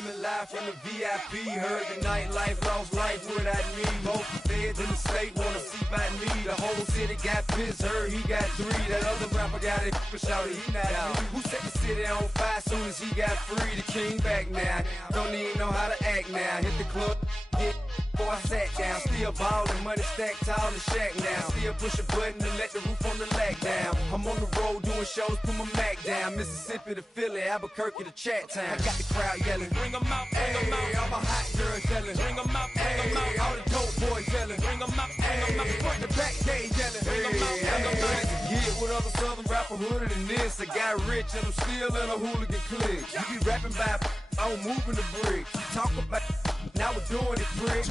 coming live from the VIP. Heard the nightlife, lost life without me. Most feds in the state wanna see by me. The whole city got pissed, heard he got 3. That other rapper got it, but shouted he not me. Who set the city on fire soon as he got free? The king back now, don't even know how to act now. Hit the club, get before I sat down. Still ballin', money stacked tall in the shack now. Still push a button to let the roof on the lack down. I'm on the road doing shows, put my Mac down. Mississippi to Philly, Albuquerque to Chat Town. I got the crowd yelling, bring 'em out, bring 'em out. All my hot girls yelling, bring 'em out, bring 'em out. All the dope boys yelling, bring 'em out, bring 'em out. Front the back, they yelling, bring 'em out, bring 'em out. Get with other southern rapper hooded than this. I got rich and I'm still in a hooligan clique. You be rapping by, I'm moving the brick. You talk about, now we're doing it, prick.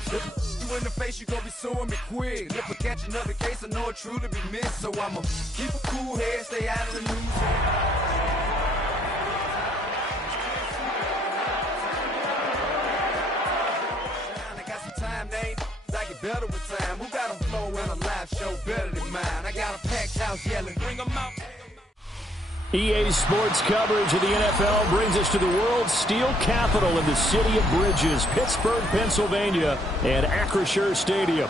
You in the face, you gon' be suing me quick. If I catch another case, I know it truly be missed. So I'ma keep a cool head, stay out of the news. I got some time, they I get better with time. Who got a flow and a live show better than mine? I got a packed house yelling, bring 'em out. EA Sports coverage of the NFL brings us to the world's steel capital in the city of Bridges, Pittsburgh, Pennsylvania, and Acrisure Stadium.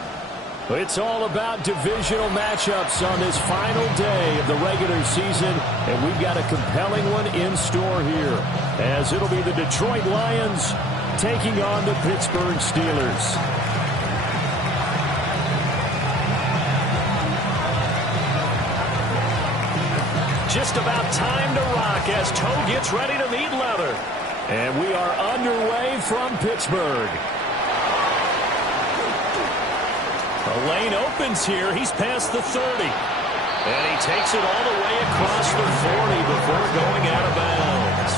It's all about divisional matchups on this final day of the regular season, and we've got a compelling one in store here, as it'll be the Detroit Lions taking on the Pittsburgh Steelers. Just about time to rock as Toe gets ready to meet leather. And we are underway from Pittsburgh. The lane opens here. He's past the 30. And he takes it all the way across the 40 before going out of bounds.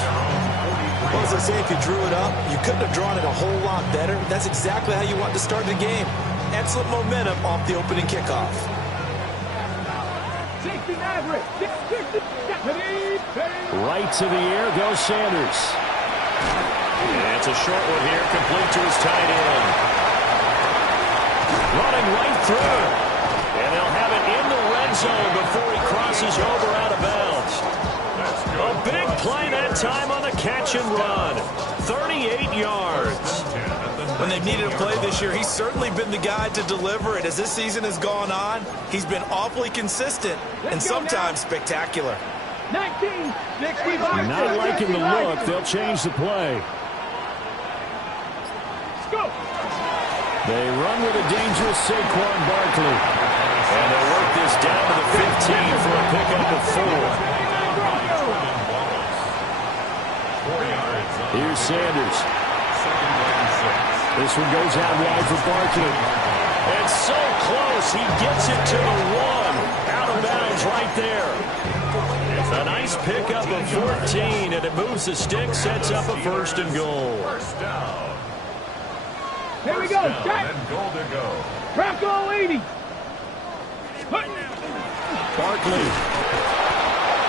Well, as I say, if you drew it up, you couldn't have drawn it a whole lot better. That's exactly how you want to start the game. Excellent momentum off the opening kickoff. Right to the air goes Sanders. And it's a short one here, complete to his tight end. Running right through. And they'll have it in the red zone before he crosses over out of bounds. A big play that time on the catch and run. 38 yards. When they've needed a play this year, he's certainly been the guy to deliver it. As this season has gone on, he's been awfully consistent and sometimes spectacular. 1965. Not liking the look. They'll change the play. They run with a dangerous Saquon Barkley. And they'll work this down to the 15 for a pickup of 4. Here's Sanders. This one goes out wide for Barkley. And so close, he gets it to the 1. Out of bounds right there. A nice pickup of 14, and it moves the stick, sets up a 1st and goal. Here we go, set. Goal to go. Track all 80. Barkley.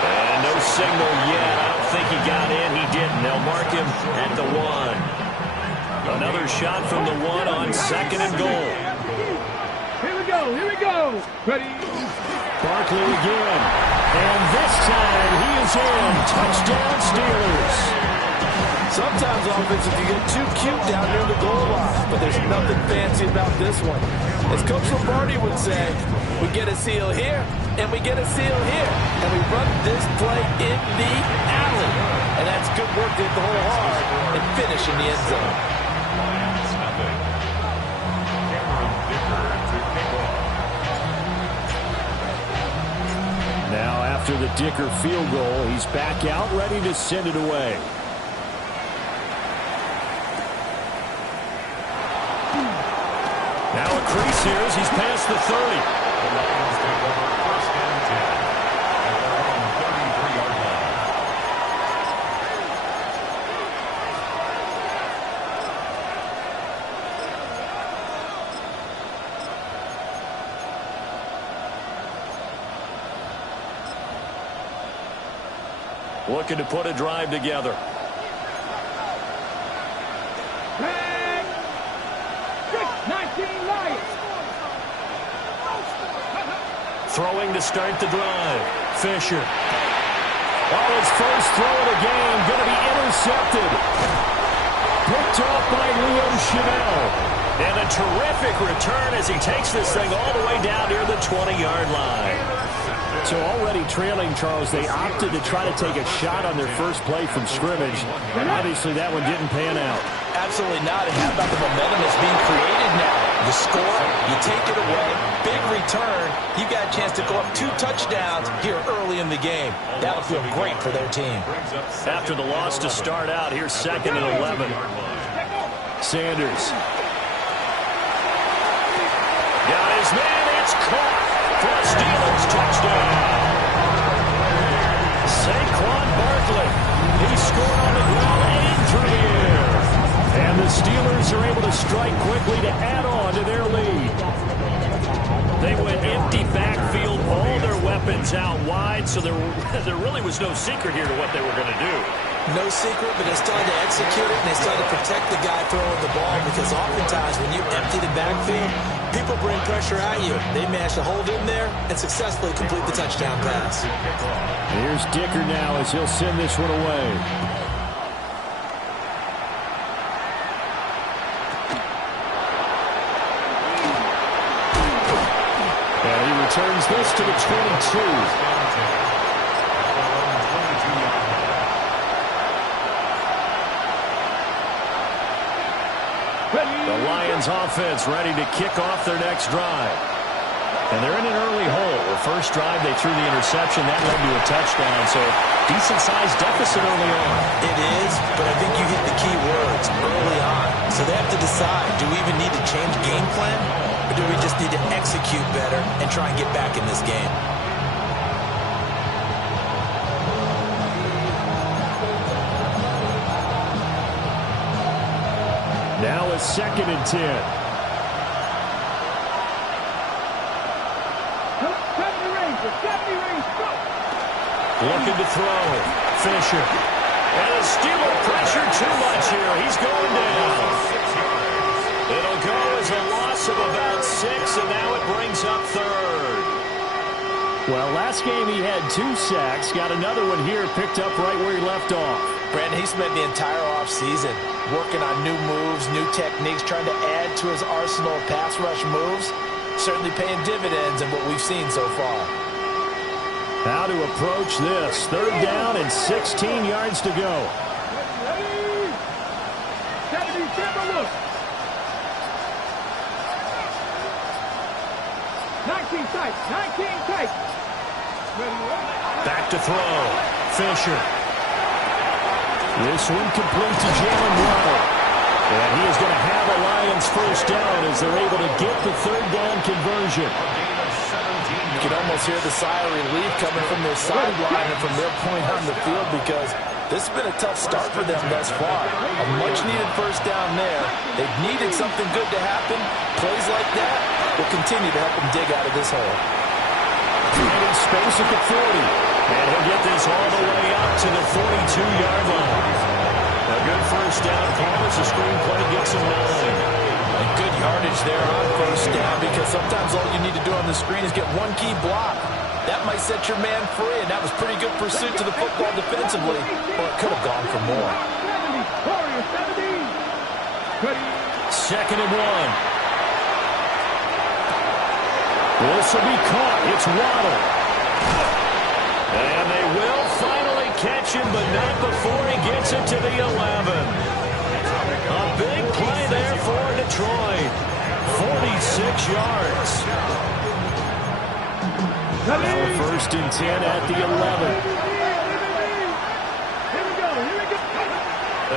And no signal yet. I don't think he got in. He didn't. They'll mark him at the 1. Another shot from the 1 on 2nd and goal. Here we go, here we go. Ready? Barkley again. And this time he is in. Touchdown Steelers. Sometimes offensive you get too cute down near the goal line, but there's nothing fancy about this one. As Coach Lombardi would say, we get a seal here, and we get a seal here, and we run this play in the alley. And that's good work to hit the hole hard and finish in the end zone. Now after the Dicker field goal, he's back out ready to send it away. Now a crease here as he's past the 30. Looking to put a drive together. Throwing to start the drive. Fisher. Oh, his first throw of the game. Going to be intercepted. Picked off by Liam Chanel. And a terrific return as he takes this thing all the way down near the 20-yard line. So already trailing, Charles, they opted to try to take a shot on their first play from scrimmage. Obviously, that one didn't pan out. Absolutely not. And how about the momentum that's being created now? You score, you take it away, big return. You got a chance to go up 2 touchdowns here early in the game. That'll feel great for their team. After the loss to start out, here's 2nd and 11. Sanders. Got his man, it's caught for a Steelers touchdown. Saquon Barkley, he scored on the ground and through the air. And the Steelers are able to strike quickly to add on to their lead. They went empty backfield, all their weapons out wide, so there really was no secret here to what they were going to do. No secret, but they started to execute it, and they started to protect the guy throwing the ball, because oftentimes when you empty the backfield, people bring pressure at you. They managed to hold in there and successfully complete the touchdown pass. Here's Dicker now as he'll send this one away. And he returns this to the 22. The Lions offense ready to kick off their next drive. And they're in an early hole. The first drive, they threw the interception. That led to a touchdown. So decent-sized deficit early on. It is, but I think you hit the key words early on. So they have to decide, do we even need to change game plan? Or do we just need to execute better and try and get back in this game? Now a 2nd and 10. Looking to throw. Fisher. And a Steeler pressure too much here. He's going down. It'll go as a loss of about 6, and now it brings up 3rd. Well, last game he had 2 sacks. Got another one here, picked up right where he left off. Brandon, he spent the entire offseason working on new moves, new techniques, trying to add to his arsenal of pass rush moves. Certainly paying dividends in what we've seen so far. How to approach this. 3rd down and 16 yards to go. 19 tight. Back to throw. Fisher. This one complete to Jalen Waddle. And he is going to have a Lions first down as they're able to get the 3rd down conversion. You can almost hear the sigh of relief coming from their sideline and from their point on the field, because this has been a tough start for them thus far. A much-needed first down there. They've needed something good to happen. Plays like that will continue to help them dig out of this hole. Finding space at the 40. And he'll get this all the way up to the 42-yard line. A good first down call as the screenplay gets him 9. And good yardage there on first down, because sometimes all you need to do on the screen is get one key block. That might set your man free, and that was pretty good pursuit to the football defensively, or it could have gone for more. 2nd and 1. This will be caught. It's Waddle. And they will finally catch him, but not before he gets it to the 11. A big play there for Detroit. 46 yards. Now 1st and 10 at the 11.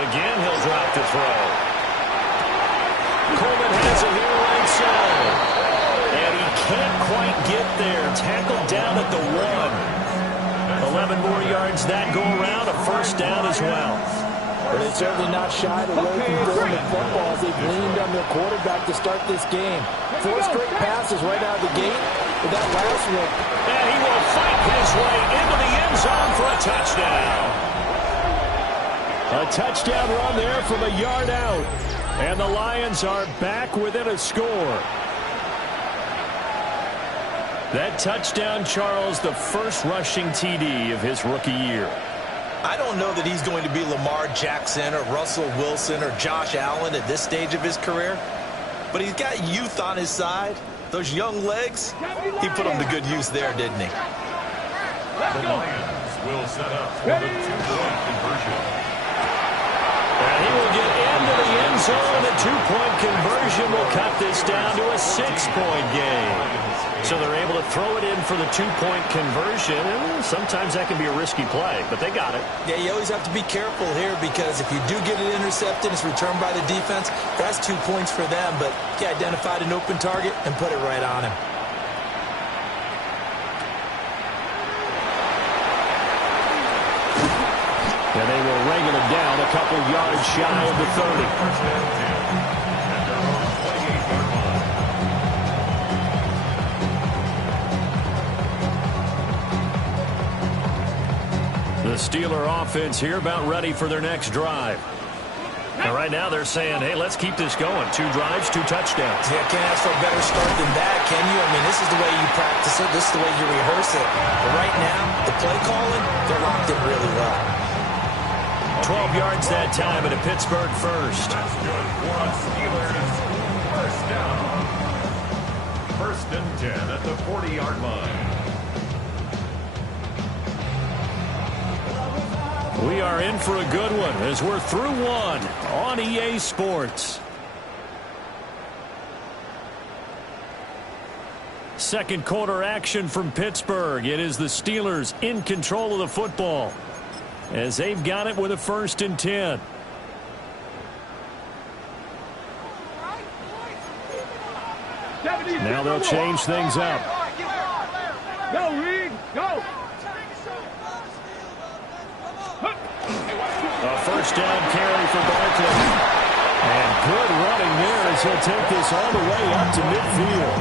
Again, he'll drop the throw. Coleman has it here right side. And he can't quite get there. Tackled down at the 1. 11 more yards that go around. A first down as well. But they're certainly not shied away from throwing the football as they've leaned on their quarterback to start this game. 4 straight passes right out of the gate. But that last one. And he will fight his way into the end zone for a touchdown. A touchdown run there from a yard out. And the Lions are back within a score. That touchdown, Charles, the first rushing TD of his rookie year. I don't know that he's going to be Lamar Jackson or Russell Wilson or Josh Allen at this stage of his career, but he's got youth on his side. Those young legs, he put them to good use there, didn't he? The Lions will set up for the two-point conversion. And he will get into the end zone. The two-point conversion will cut this down to a 6-point game. So they're able to throw it in for the two-point conversion. And sometimes that can be a risky play, but they got it. Yeah, you always have to be careful here because if you do get it intercepted, it's returned by the defense. That's 2 points for them, but he identified an open target and put it right on him. And they will wrangle it down a couple yards shy of the 30. The Steeler offense here about ready for their next drive. And right now they're saying, hey, let's keep this going. 2 drives, 2 touchdowns. Yeah, can't ask for a better start than that, can you? I mean, this is the way you practice it. This is the way you rehearse it. But right now, the play calling, they're locked in really well. 12 yards that time at a Pittsburgh first. That's good for us, Steelers. First down. 1st and 10 at the 40-yard line. We are in for a good one as we're through one on EA Sports. Second quarter action from Pittsburgh. It is the Steelers in control of the football as they've got it with a 1st and 10. Now they'll change things up. Go, Reed, go. A 1st down carry for Barkley. And good running there as he'll take this all the way up to midfield.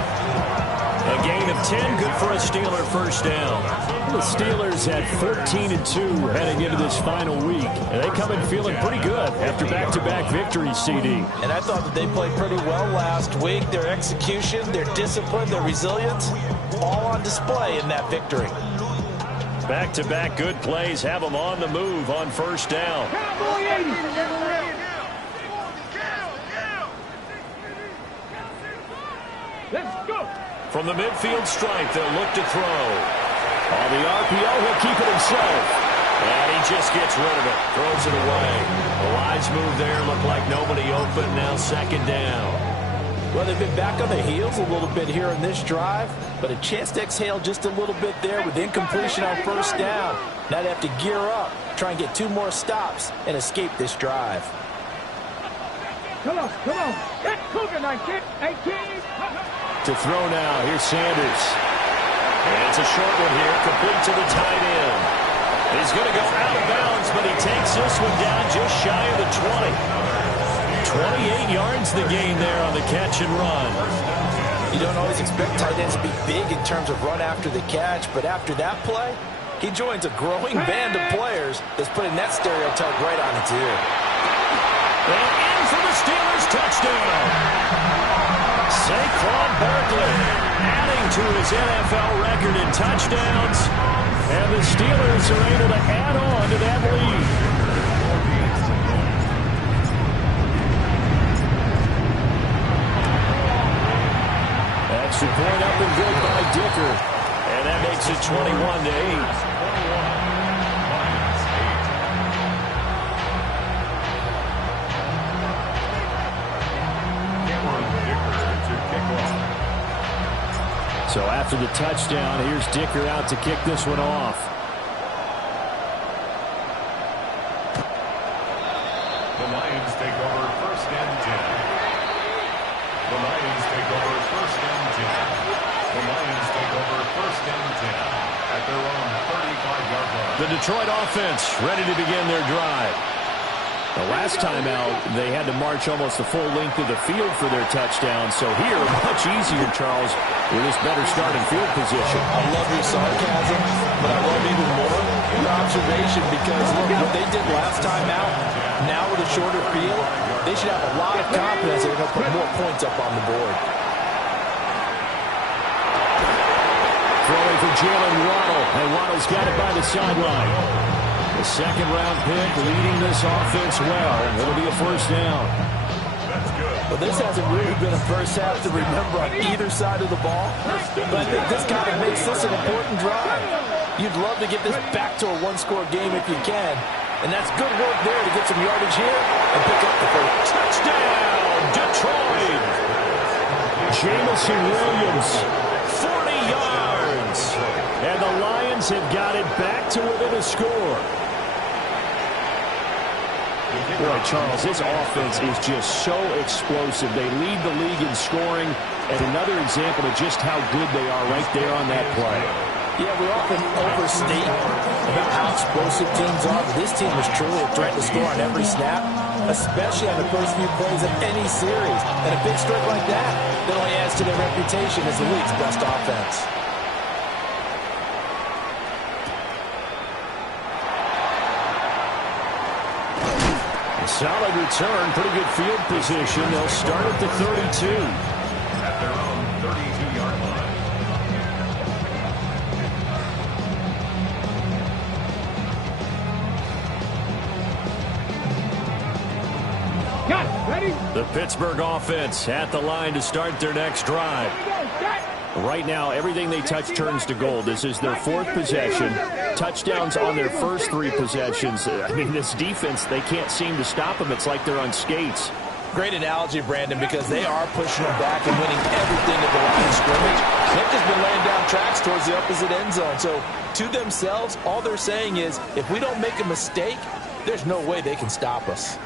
A gain of 10, good for a Steeler 1st down. The Steelers at 14-2 heading into this final week. And they come in feeling pretty good after back-to-back victories, CD. And I thought that they played pretty well last week. Their execution, their discipline, their resilience, all on display in that victory. Back-to-back good plays have them on the move on 1st down. Let's go. From the midfield stripe, they'll look to throw. On the RPO, he'll keep it himself. And he just gets rid of it, throws it away. The wise move there, looked like nobody open, now 2nd down. Well, they've been back on the heels a little bit here in this drive, but a chance to exhale just a little bit there with incompletion on 1st down. Now they have to gear up, try and get 2 more stops, and escape this drive. Come on, come on. Get Cougar 19, 18. To throw now, here's Sanders. And it's a short one here, complete to the tight end. He's going to go out of bounds, but he takes this one down just shy of the 20. 28 yards the gain there on the catch and run. You don't always expect tight ends to be big in terms of run after the catch, but after that play, he joins a growing band of players that's putting that stereotype right on its ear. And in for the Steelers touchdown. Saquon Barkley adding to his NFL record in touchdowns, and the Steelers are able to add on to that lead. Extra point up and good by Dicker, and that makes it 21-8. So after the touchdown, here's Dicker out to kick this one off. The Lions take over 1st and 10. The Lions take over 1st and 10. The Lions take over 1st and 10 at their own 35-yard line. The Detroit offense ready to begin their drive. The last time out, they had to march almost the full length of the field for their touchdown. So here, much easier, Charles, with this better starting field position. I love your sarcasm, but I love even more your observation because, look, what they did last time out, now with a shorter field, they should have a lot of confidence they're going to put more points up on the board. Throwing for Jalen Waddle, and Waddle's got it by the sideline. The second-round pick leading this offense well. It'll be a first down. Well, this hasn't really been a first half to remember on either side of the ball. But I think this kind of makes this an important drive. You'd love to get this back to a one-score game if you can. And that's good work there to get some yardage here and pick up the first. Touchdown, Detroit! Jamison Williams, 40 yards. And the Lions have got it back to within a score. Boy, Charles, this offense is just so explosive. They lead the league in scoring, and another example of just how good they are right there on that play. Yeah, we often overstate about how explosive teams are, but this team is truly a threat to score on every snap, especially on the first few plays of any series. And a big streak like that only adds to their reputation as the league's best offense. Solid return, pretty good field position. They'll start at the 32. At their own 32-yard line. Got it. Ready? The Pittsburgh offense at the line to start their next drive. Right now, everything they touch turns to gold. This is their fourth possession. Touchdowns on their first three possessions. I mean, this defense, they can't seem to stop them. It's like they're on skates. Great analogy, Brandon, because they are pushing them back and winning everything at the line of scrimmage. They've just been laying down tracks towards the opposite end zone. So, to themselves, all they're saying is, if we don't make a mistake, there's no way they can stop us.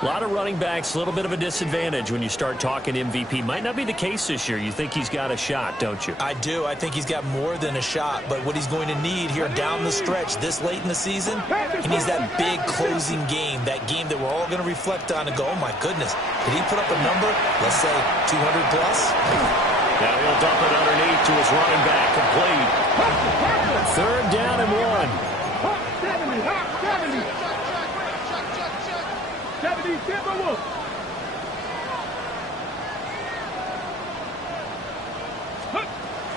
A lot of running backs, a little bit of a disadvantage when you start talking MVP. Might not be the case this year. You think he's got a shot, don't you? I do. I think he's got more than a shot. But what he's going to need here down the stretch this late in the season, he needs that big closing game, that game that we're all going to reflect on and go, oh, my goodness, did he put up a number, let's say 200 plus? Now he'll dump it underneath to his running back, complete. Third down and 1. 70, Timberwolves.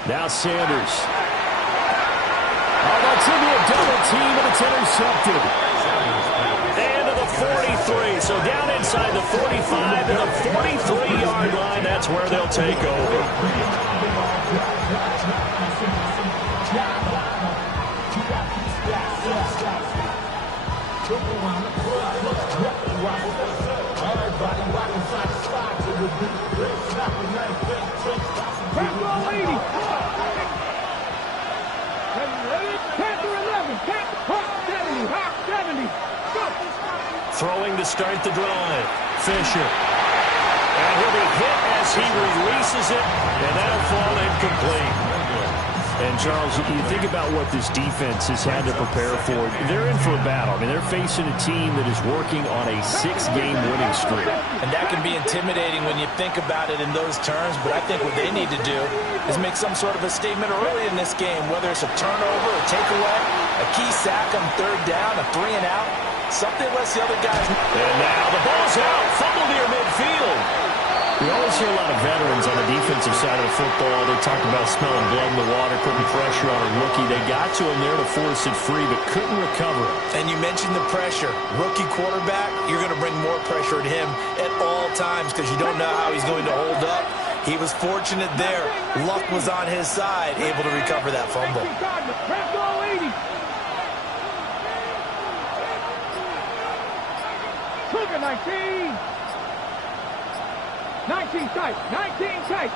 Now Sanders. Oh, that's into a double team, and it's intercepted. And to the 43. So down inside the 45 and the 43-yard line. That's where they'll take over. Throwing to start the drive. Fisher. And he'll be hit as he releases it, and that'll fall incomplete. And, Charles, you think about what this defense has had to prepare for. They're in for a battle. I mean, they're facing a team that is working on a 6-game winning streak. And that can be intimidating when you think about it in those terms, but I think what they need to do is make some sort of a statement early in this game, whether it's a turnover, a takeaway, a key sack on third down, a 3-and-out, something lets the other guys. And now the ball's out, fumble near midfield. We always hear a lot of veterans on the defensive side of the football. They talk about smelling blood in the water, putting pressure on a rookie. They got to him there to force it free, but couldn't recover. And you mentioned the pressure. Rookie quarterback, you're going to bring more pressure at him at all times because you don't know how he's going to hold up. He was fortunate there. Luck was on his side, able to recover that fumble. Look at 19. 19 tight. 19 tight.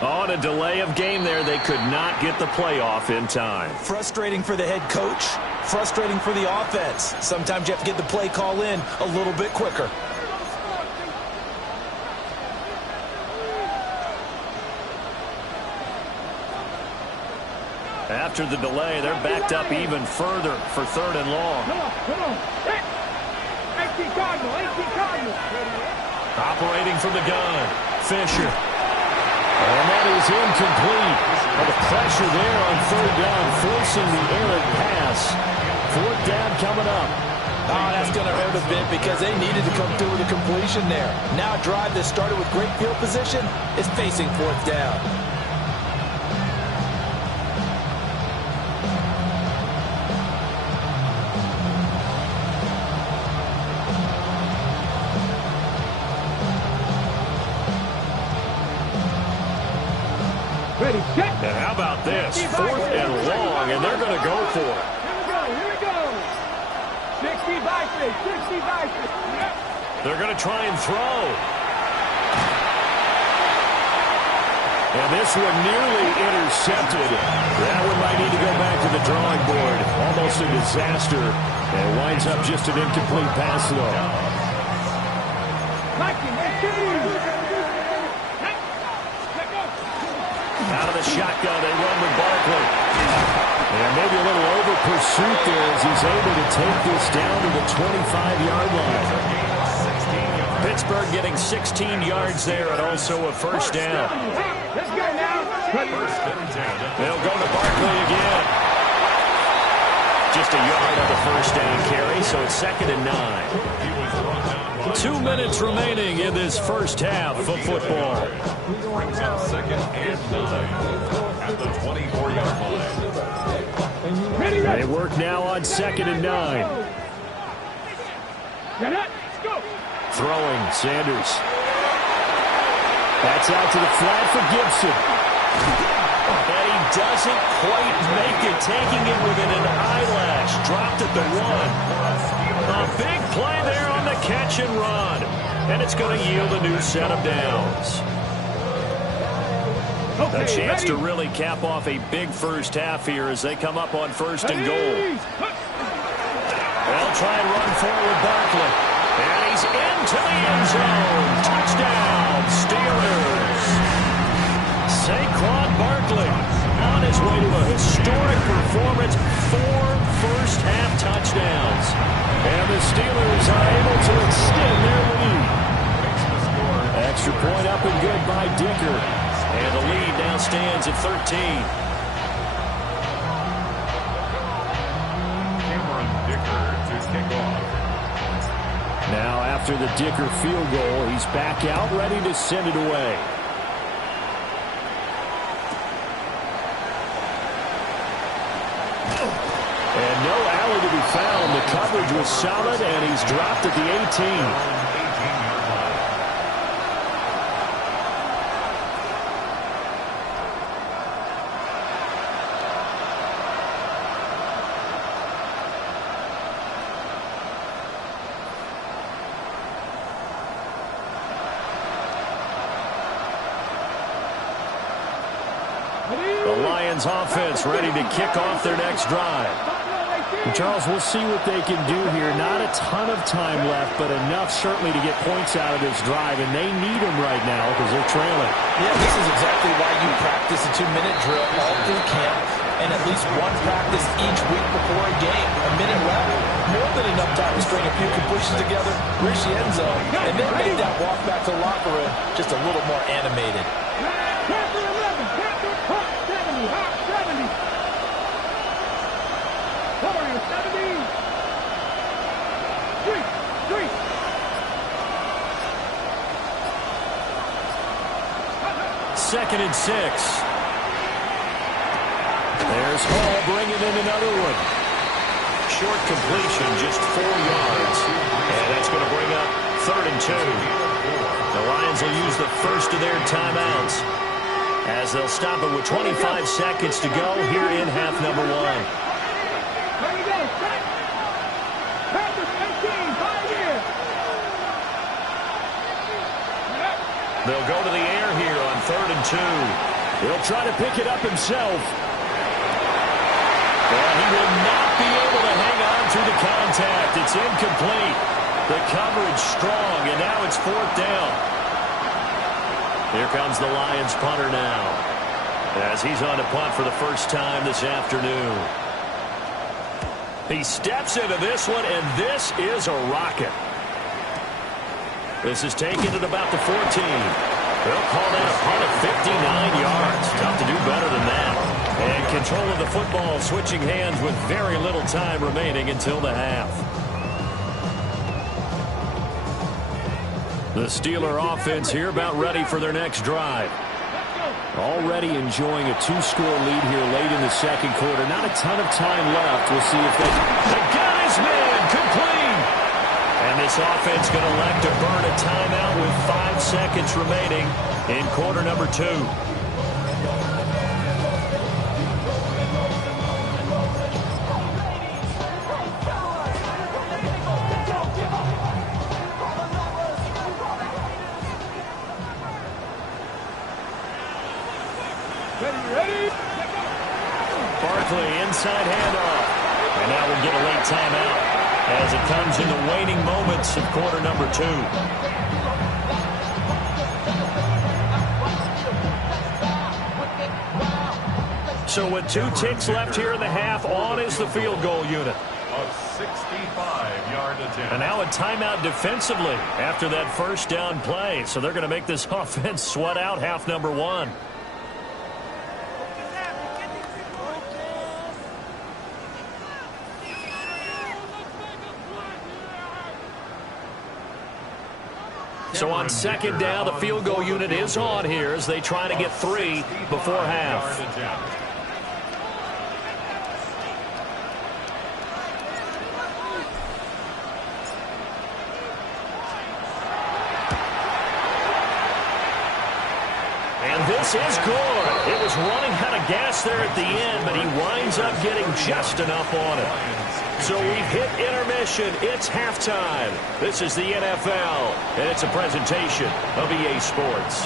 On a delay of game there, they could not get the playoff in time. Frustrating for the head coach. Frustrating for the offense. Sometimes you have to get the play call in a little bit quicker. After the delay, they're backed up even further for third and long. Come on. 18 Cardinal. 18 Cardinal. Operating from the gun. Fisher. And that is incomplete. Well, the pressure there on third down, forcing the errant pass. Fourth down coming up. Oh, that's going to hurt a bit because they needed to come through with a completion there. Now a drive that started with great field position is facing fourth down. Ready, set. And how about this? 4th and long, and they're going to go for it. Here we go. 60 by 6, 60 by 6. Yep. They're going to try and throw. And this one nearly intercepted. That one might need to go back to the drawing board. Almost a disaster. And it winds up just an incomplete pass, though. Out of the shotgun, they run with Barkley. And maybe a little over pursuit there as he's able to take this down to the 25-yard line. Pittsburgh getting 16 yards there and also a first down. Let's go now. They'll go to Barkley again. Just a yard on the first down carry, so it's 2nd and 9. 2 minutes remaining in this first half of football. Brings up 2nd and 9 at the 24-yard line. They work now on 2nd and 9. Throwing, Sanders. That's out to the flat for Gibson. And he doesn't quite make it, taking it within an eyelash. Dropped at the 1. A big play there on the catch and run. And it's going to yield a new set of downs. A chance to really cap off a big first half here as they come up on 1st and goal. They'll try and run forward Barkley. And he's into the end zone. Touchdown, Steelers. Saquon Barkley on his way to a historic performance. 4 first-half touchdowns. And the Steelers are able to extend their lead. Extra point up and good by Dicker. And the lead now stands at 13. Cameron Dicker to kick off. Now after the Dicker field goal, he's back out ready to send it away. And no alley to be found. The coverage was solid, and he's dropped at the 18. The Lions offense ready to kick off their next drive. And Charles, we'll see what they can do here. Not a ton of time left, but enough certainly to get points out of this drive, and they need them right now because they're trailing. Yeah, this is exactly why you practice a 2-minute drill all through camp and at least one practice each week before a game. A minute left, more than enough time to string a few completions together, reach the end zone, and then make that walk back to the locker room just a little more animated. Second and 6. There's Hall bringing in another one. Short completion, just 4 yards. And that's going to bring up 3rd and 2. The Lions will use the first of their timeouts as they'll stop it with 25 seconds to go here in half number 1. They'll go to the air here on 3rd and 2. He'll try to pick it up himself. But he will not be able to hang on through the contact. It's incomplete. The coverage strong, and now it's 4th down. Here comes the Lions punter now as he's on to punt for the first time this afternoon. He steps into this one, and this is a rocket. This is taken at about the 14. They'll call that a punt of 59 yards. Tough to do better than that. And control of the football switching hands with very little time remaining until the half. The Steeler offense here about ready for their next drive. Already enjoying a 2-score lead here late in the second quarter. Not a ton of time left. We'll see if they got his man complete. And this offense going to elect to burn a timeout with 5 seconds remaining in quarter number 2. Ready? Barkley inside handoff. And now we'll get a late timeout as it comes in the waning moments of quarter number 2. So with 2 ticks left here in the half, on is the field goal unit. A 65-yard attempt. And now a timeout defensively after that first down play. So they're going to make this offense sweat out half number 1. So on second down, the field goal unit is on here as they try to get 3 before half. And this is good. It was running out of gas there at the end, but he winds up getting just enough on it. So we've hit intermission. It's halftime. This is the NFL, and it's a presentation of EA Sports.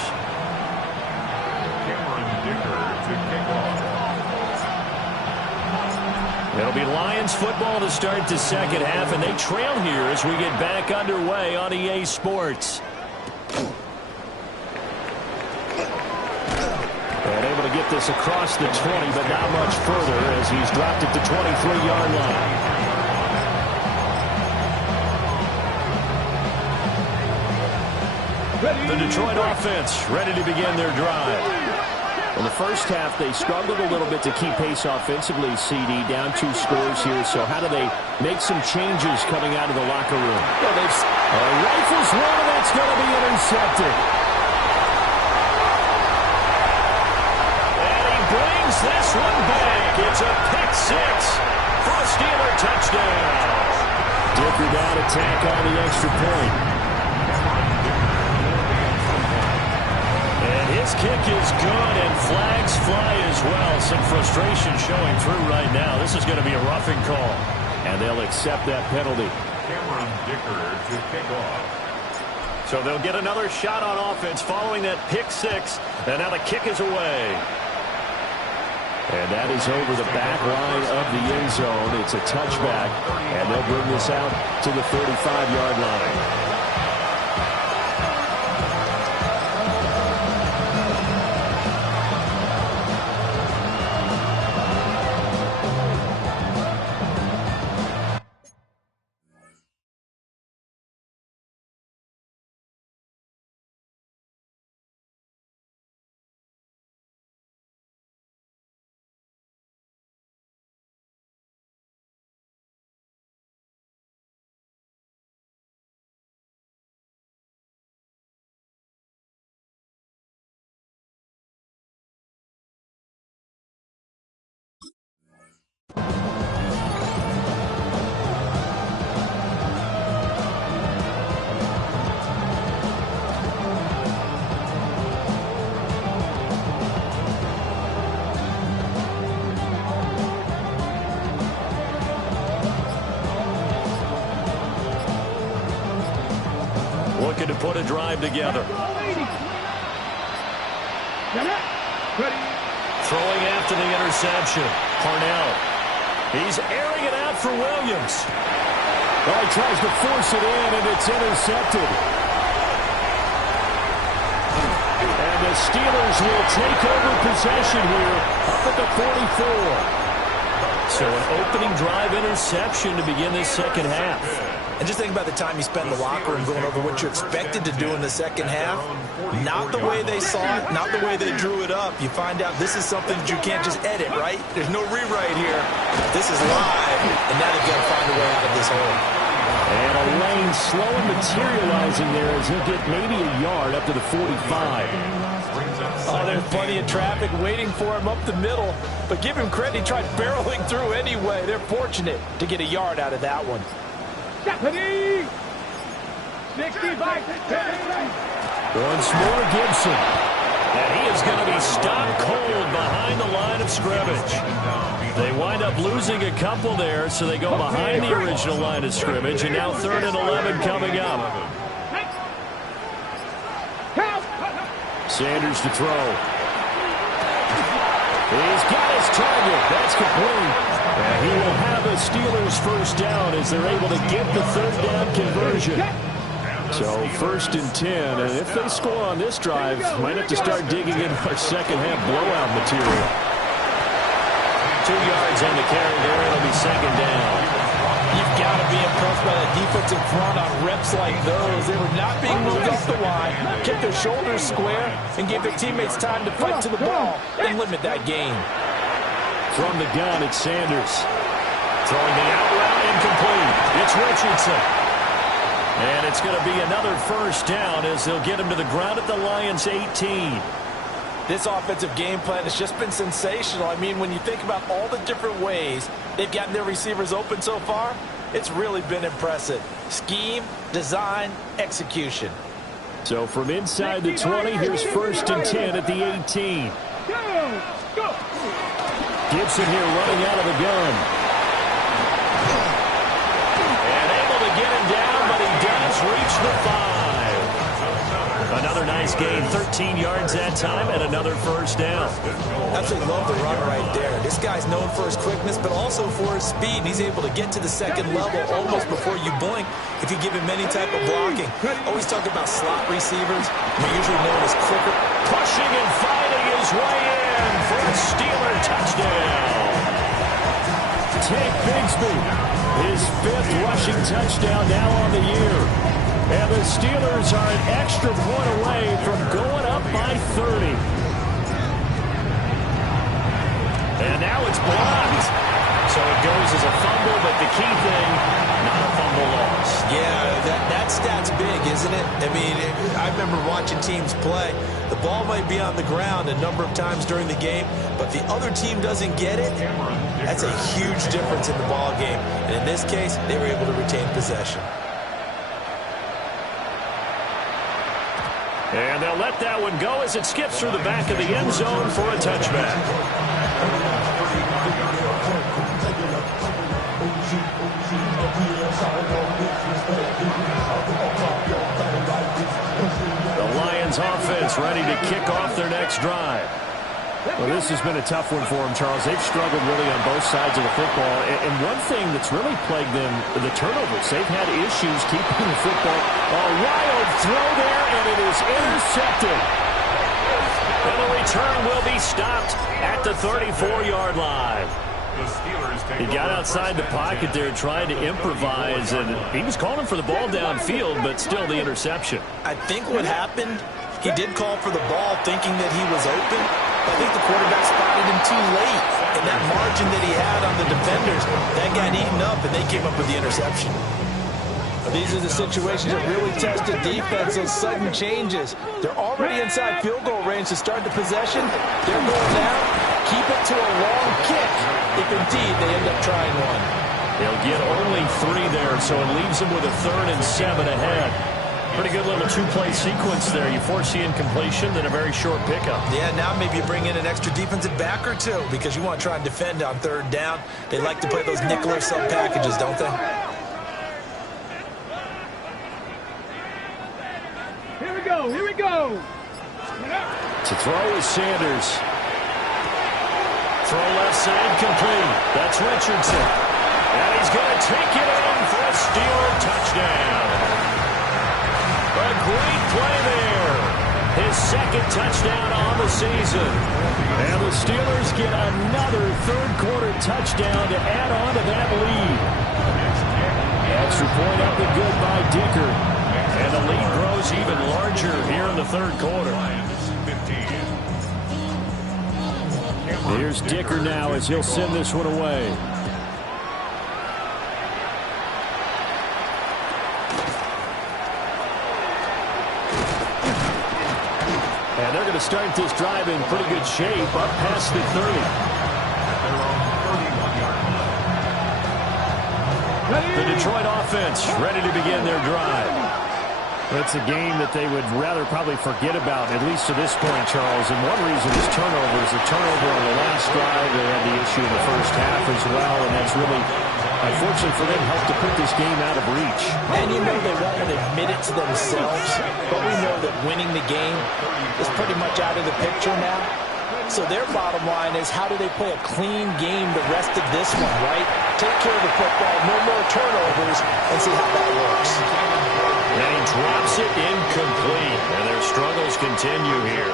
It'll be Lions football to start the second half, and they trail here as we get back underway on EA Sports. And able to get this across the 20, but not much further as he's dropped it to 23-yard line. The Detroit offense ready to begin their drive. In the first half, they struggled a little bit to keep pace offensively, CD, down 2 scores here. So how do they make some changes coming out of the locker room? Well, rifles one, and that's going to be intercepted. And he brings this one back. It's a pick 6 for a Steeler touchdown. Dicker down attack on the extra point. And his kick is good, and flags fly as well. Some frustration showing through right now. This is going to be a roughing call, and they'll accept that penalty. Cameron Dicker to kick off. So they'll get another shot on offense following that pick 6, and now the kick is away. And that is over the back line of the end zone. It's a touchback, and they'll bring this out to the 35-yard line. Looking to put a drive together. Throwing after the interception. Parnell. He's airing it out for Williams. Well, he tries to force it in, and it's intercepted. And the Steelers will take over possession here up at the 44. So an opening drive interception to begin this second half. And just think about the time you spend in the locker room going over what you expected to do in the second half. Not the way they saw it, not the way they drew it up. You find out this is something that you can't just edit, right? There's no rewrite here. This is live, and now they've got to find a way out of this hole. And a lane slowly materializing there as he'll get maybe a yard up to the 45. Oh, there's plenty of traffic waiting for him up the middle. But give him credit, he tried barreling through anyway. They're fortunate to get a yard out of that one. Stephanie! 65. Once more, Gibson. And he is going to be stopped cold behind the line of scrimmage. They wind up losing a couple there, so they go behind the original line of scrimmage, and now 3rd and 11 coming up. Sanders to throw. He's got his target. That's complete. And he will have a Steelers first down as they're able to get the third down conversion. So 1st and 10. And if they score on this drive, might have to start digging into our second half blowout material. 2 yards on the carry there. It'll be second down. You've got to be impressed by that defensive front on reps like those. They were not being moved up the line, kept their shoulders square, and gave their teammates time to fight to the ball and limit that gain. From the gun, it's Sanders. Throwing the out route incomplete. It's Richardson. And it's going to be another first down as they'll get him to the ground at the Lions' 18. This offensive game plan has just been sensational. I mean, when you think about all the different ways they've gotten their receivers open so far, it's really been impressive. Scheme, design, execution. So from inside the 20, here's 1st and 10 at the 18. Go! Gibson here running out of the gun. And able to get him down, but he does reach the 5. Another nice gain, 13 yards that time, and another first down. Absolutely love the run right there. This guy's known for his quickness, but also for his speed. And he's able to get to the second level almost before you blink if you give him any type of blocking. Always talk about slot receivers. They're usually known as quicker. Pushing and fighting his way in for a Steeler touchdown. Tank Bigsby, his 5th rushing touchdown now on the year. And the Steelers are an extra point away from going up by 30. And now it's blocked. So it goes as a fumble, but the key thing, not a fumble loss. Yeah, that stat's big, isn't it? I mean, I remember watching teams play. The ball might be on the ground a number of times during the game, but the other team doesn't get it. That's a huge difference in the ball game. And in this case, they were able to retain possession. And they'll let that one go as it skips through the back of the end zone for a touchback. The Lions offense ready to kick off their next drive. Well, this has been a tough one for them, Charles. They've struggled really on both sides of the football. And one thing that's really plagued them, the turnovers. They've had issues keeping the football. A wild throw there, and it is intercepted. And the return will be stopped at the 34-yard line. He got outside the pocket there trying to improvise, and he was calling for the ball downfield, but still the interception. I think what happened, he did call for the ball thinking that he was open. I think the quarterback spotted him too late. And that margin that he had on the defenders, that got eaten up, and they came up with the interception. These are the situations that really test the defense, those sudden changes. They're already inside field goal range to start the possession. They're going down. Keep it to a long kick if indeed they end up trying one. They'll get only 3 there, so it leaves them with a 3rd and 7 ahead. Pretty good little 2-play sequence there. You force the incompletion, then a very short pickup. Yeah, now maybe you bring in an extra defensive back or two because you want to try and defend on 3rd down. They like to play those nickel or sub packages, don't they? Here we go. To throw is Sanders. Throw left side complete. That's Richardson. And he's going to take it in for a Steeler touchdown. A great play there. His 2nd touchdown on the season. And the Steelers get another 3rd-quarter touchdown to add on to that lead. Extra point up and good by Dicker. And the lead grows even larger here in the 3rd quarter. Here's Dicker now as he'll send this one away. And they're going to start this drive in pretty good shape up past the 30. The Detroit offense ready to begin their drive. It's a game that they would rather probably forget about, at least to this point, Charles. And one reason is turnovers. The turnover on the last drive, they had the issue in the first half as well, and that's really, unfortunately for them, helped to put this game out of reach. And you know they won't admit it to themselves, but we know that winning the game is pretty much out of the picture now. So their bottom line is, how do they play a clean game the rest of this one, right? Take care of the football, no more turnovers, and see how that works. And he drops it incomplete, and their struggles continue here.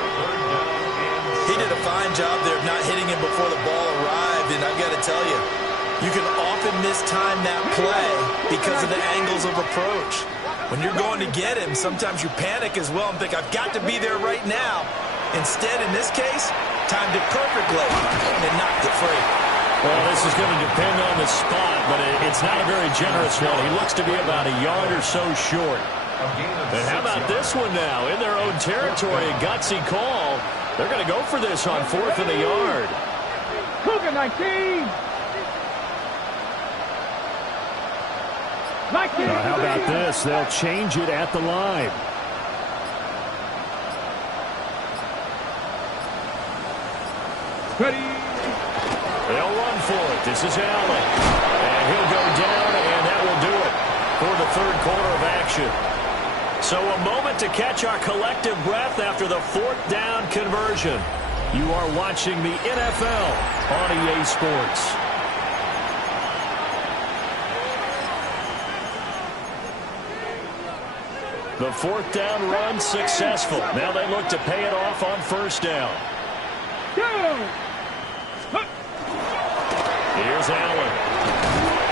He did a fine job there of not hitting him before the ball arrived, and I've got to tell you, you can often mistime that play because of the angles of approach. When you're going to get him, sometimes you panic as well and think, I've got to be there right now. Instead, in this case, timed it perfectly and knocked it free. Well, this is going to depend on the spot, but it's not a very generous one. He looks to be about a yard or so short. And how about this one now? In their own territory, a gutsy call. They're going to go for this on 4th and a yard. Cougar 19. How about this? They'll change it at the line. Ready. They'll run for it. This is Allen. And he'll go down, and that will do it for the third quarter of action. So a moment to catch our collective breath after the 4th down conversion. You are watching the NFL on EA Sports. The 4th down run successful. Now they look to pay it off on 1st down. Here's Allen.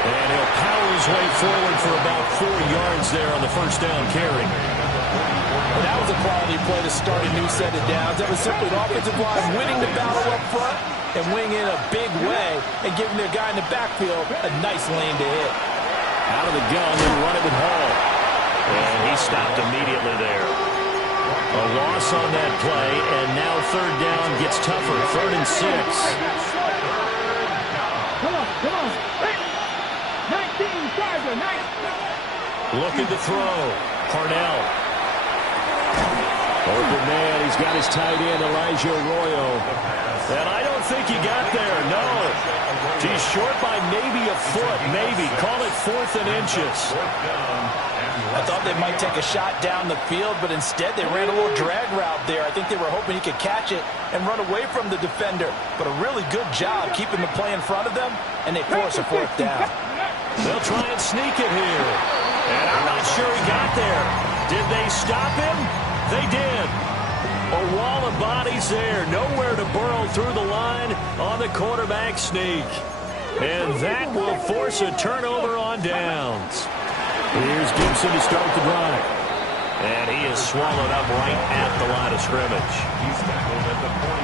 And he'll power his way forward for about 4 yards there on the 1st down carry. Well, that was a quality play to start a new set of downs. That was simply an offensive line winning the battle up front and winning in a big way and giving their guy in the backfield a nice lane to hit. Out of the gun, they run it with Hall. And he stopped immediately there. A loss on that play, and now 3rd down gets tougher. 3rd and 6. Come on. 19, Tiger, 19. Looking to throw. Parnell. Open man. He's got his tight end, Elijah Arroyo. And I don't think he got there. No. He's short by maybe a foot. Maybe. Call it 4th and inches. I thought they might take a shot down the field, but instead they ran a little drag route there. I think they were hoping he could catch it and run away from the defender. But a really good job keeping the play in front of them, and they force a 4th down. They'll try and sneak it here. And I'm not sure he got there. Did they stop him? They did. A wall of bodies there. Nowhere to burrow through the line on the quarterback sneak. And that will force a turnover on downs. Here's Gibson to start the drive. And he is swallowed up right at the line of scrimmage.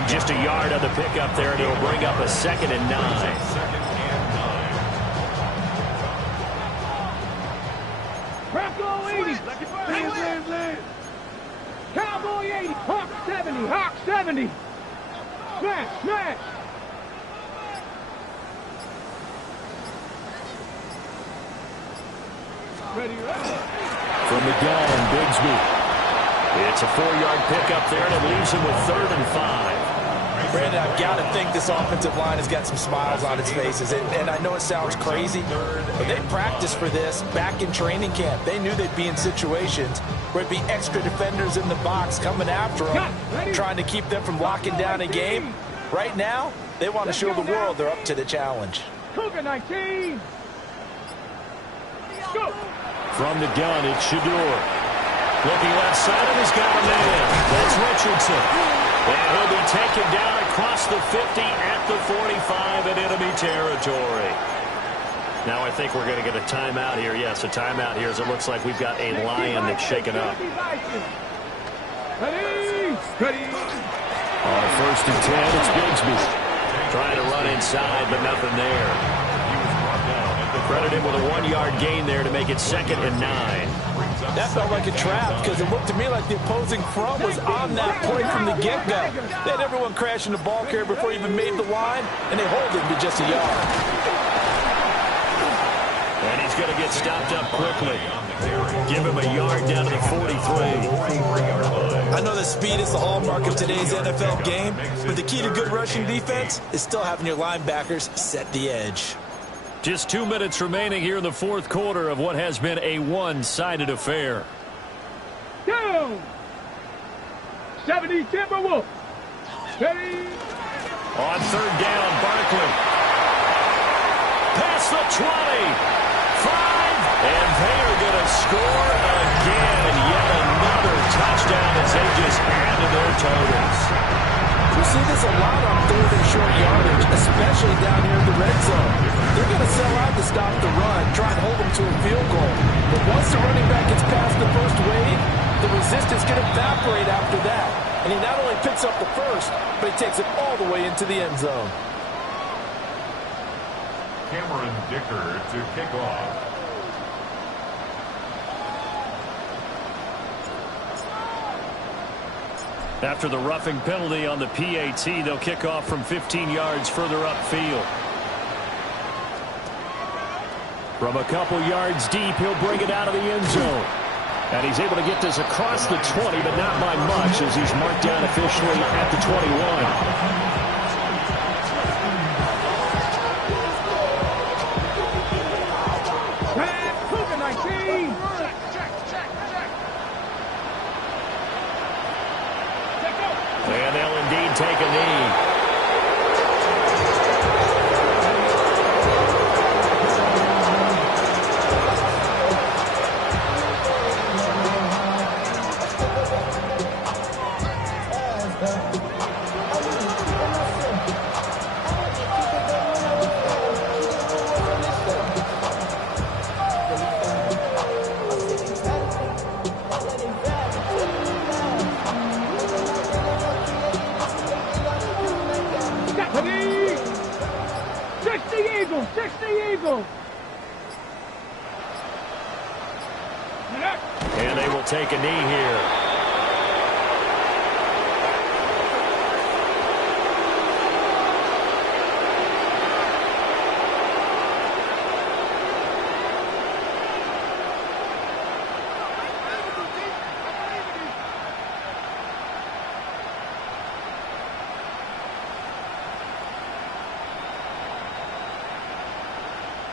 Just a yard on the pickup there, and it'll bring up a 2nd and 9. Bronco 80. Cowboy 80. Hawk 70. Hawk 70. Smash. Ready. From the gun, Bigsby. It's a 4-yard pickup there, and it leaves him with 3rd and 5. Brandon, I've got to think this offensive line has got some smiles on its faces. And I know it sounds crazy, but they practiced for this back in training camp. They knew they'd be in situations where it'd be extra defenders in the box coming after them, trying to keep them from locking down a game. Right now, they want to show the world they're up to the challenge. Cougar 19. Go. From the gun, it's Shador. Looking left side, and he's got a man. That's Richardson. And he'll be taken down across the 50 at the 45 in enemy territory. Now I think we're going to get a timeout here. Yes, a timeout here as it looks like we've got a lion that's shaken up. Ready. On 1st and 10, it's Bigsby. Trying to run inside, but nothing there. Credit him with a 1-yard gain there to make it 2nd and 9. That felt like a trap because it looked to me like the opposing front was on that play from the get-go. They had everyone crashing the ball carrier before he even made the line, and they hold him to just a yard. And he's going to get stopped up quickly. Give him a yard down to the 43. I know that speed is the hallmark of today's NFL game, but the key to good rushing defense is still having your linebackers set the edge. Just 2 minutes remaining here in the 4th quarter of what has been a one-sided affair. Down. 70 Timberwolves. Ready. On third down, Barkley. Past the 20. 5. And they are going to score again. And yet another touchdown as they just add to their totals. We see this a lot on third and short yardage, especially down here in the red zone. They're going to sell out to stop the run, try and hold them to a field goal. But once the running back gets past the first wave, the resistance can evaporate after that. And he not only picks up the first, but he takes it all the way into the end zone. Cameron Dicker to kick off. After the roughing penalty on the PAT, they'll kick off from 15 yards further upfield. From a couple yards deep, he'll bring it out of the end zone. And he's able to get this across the 20, but not by much as he's marked down officially at the 21. And they'll indeed take a knee. And they will take a knee here.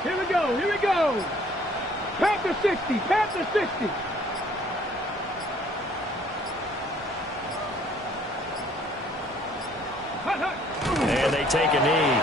Here we go, here we go. Panther 60, Panther 60. And they take a knee.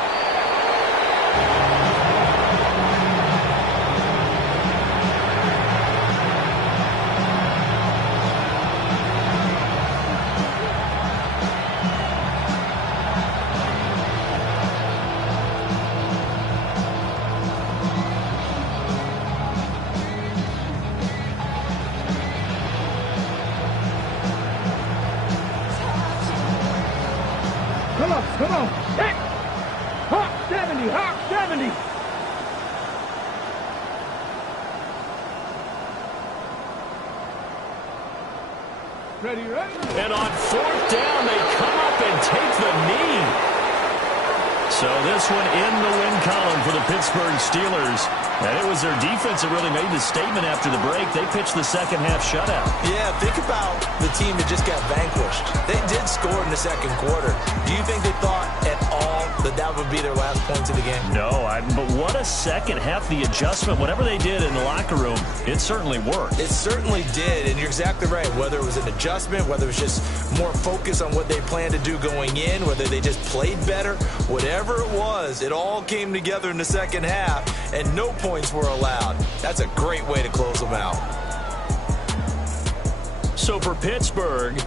Come on. Hit. Hawk 70. Hawk 70. Ready? And on fourth down, they come up and take the knee. So this one in the win column for the Pittsburgh Steelers. And it was their defense that really made the statement after the break. They pitched the second half shutout. Yeah, think about the team that just got vanquished. They did score in the second quarter. Do you think they thought at all that that would be their last points of the game? No, but what a second half. The adjustment, whatever they did in the locker room, it certainly worked. It certainly did, and you're exactly right. Whether it was an adjustment, whether it was just more focus on what they planned to do going in, whether they just played better, whatever it was, it all came together in the second half, and no points were allowed. That's a great way to close them out. So for Pittsburgh,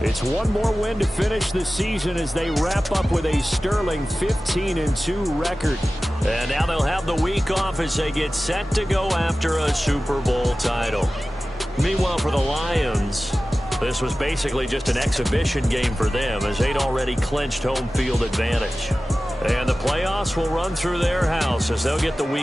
it's one more win to finish the season as they wrap up with a sterling 15-2 record. And now they'll have the week off as they get set to go after a Super Bowl title. Meanwhile, for the Lions, this was basically just an exhibition game for them as they'd already clinched home field advantage. And the playoffs will run through their house as they'll get the week